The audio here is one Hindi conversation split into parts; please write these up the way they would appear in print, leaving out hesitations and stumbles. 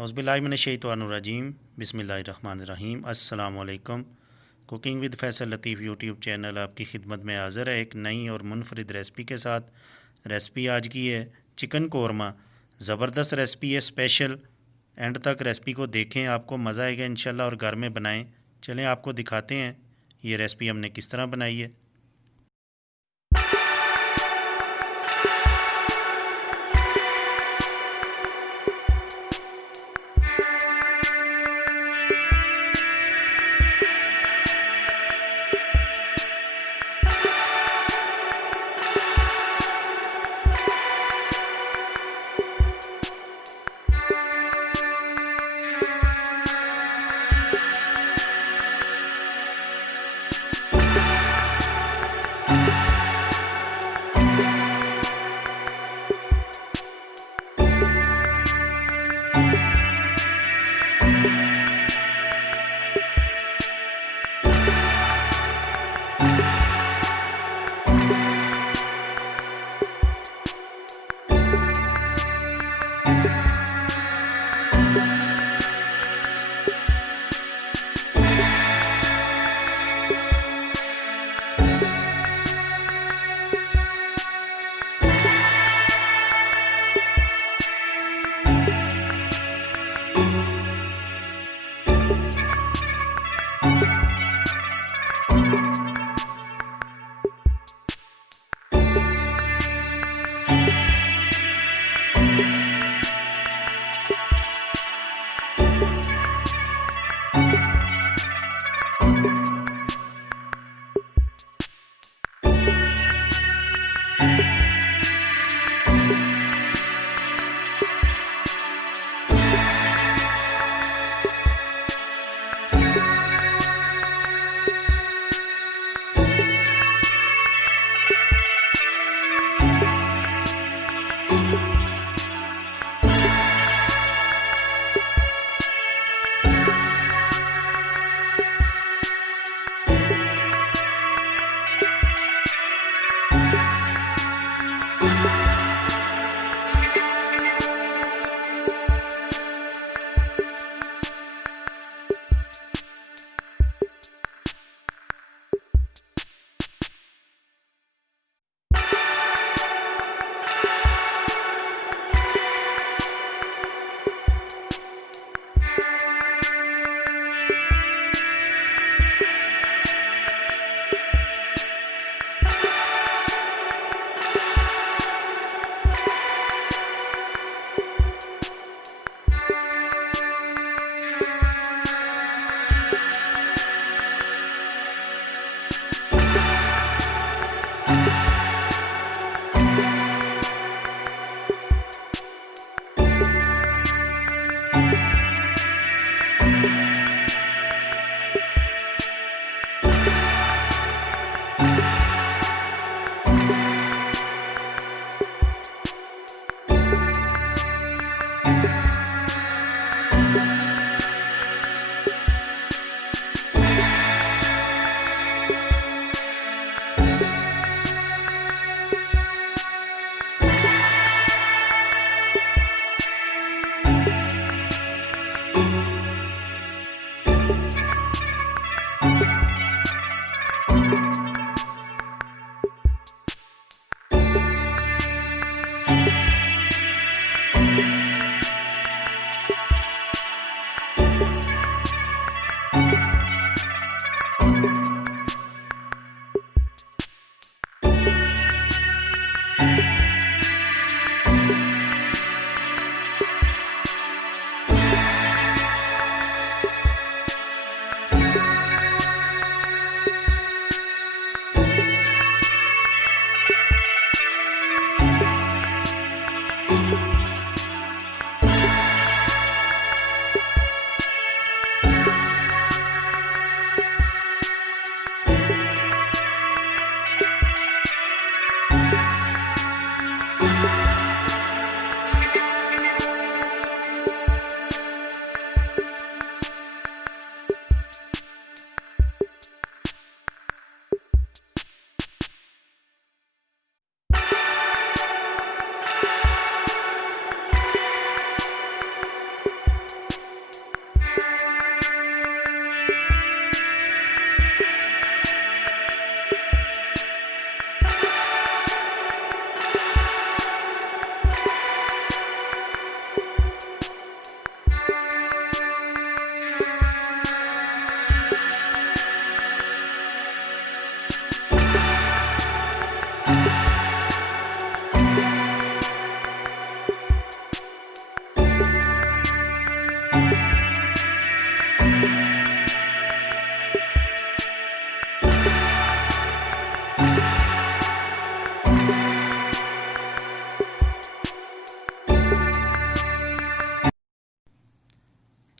औज़ुबिल्लाहिमिनश्शैतानिर्रजीम बिस्मिल्लाहिर्रहमानिर्रहीम अस्सलामुअलैकुम। Cooking with Faisal Latif YouTube channel आपकी खिदमत में हाज़िर है एक नई और मुनफरिद रेसिपी के साथ। रेसिपी आज की है चिकन कौरमा। ज़बरदस्त रेसिपी है, स्पेशल। एंड तक रेसिपी को देखें, आपको मज़ा आएगा इंशाल्लाह, और घर में बनाएं। चलें आपको दिखाते हैं ये रेसिपी हमने किस तरह बनाई है।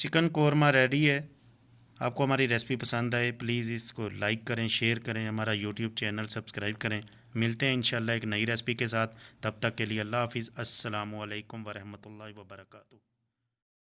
चिकन कौरमा रेडी है। आपको हमारी रेसिपी पसंद आए प्लीज़ इसको लाइक करें, शेयर करें, हमारा यूट्यूब चैनल सब्सक्राइब करें। मिलते हैं इंशाल्लाह एक नई रेसिपी के साथ। तब तक के लिए अल्लाह हाफ़िज़। अस्सलामु अलैकुम वरहमतुल्लाहि वबरकातुहू।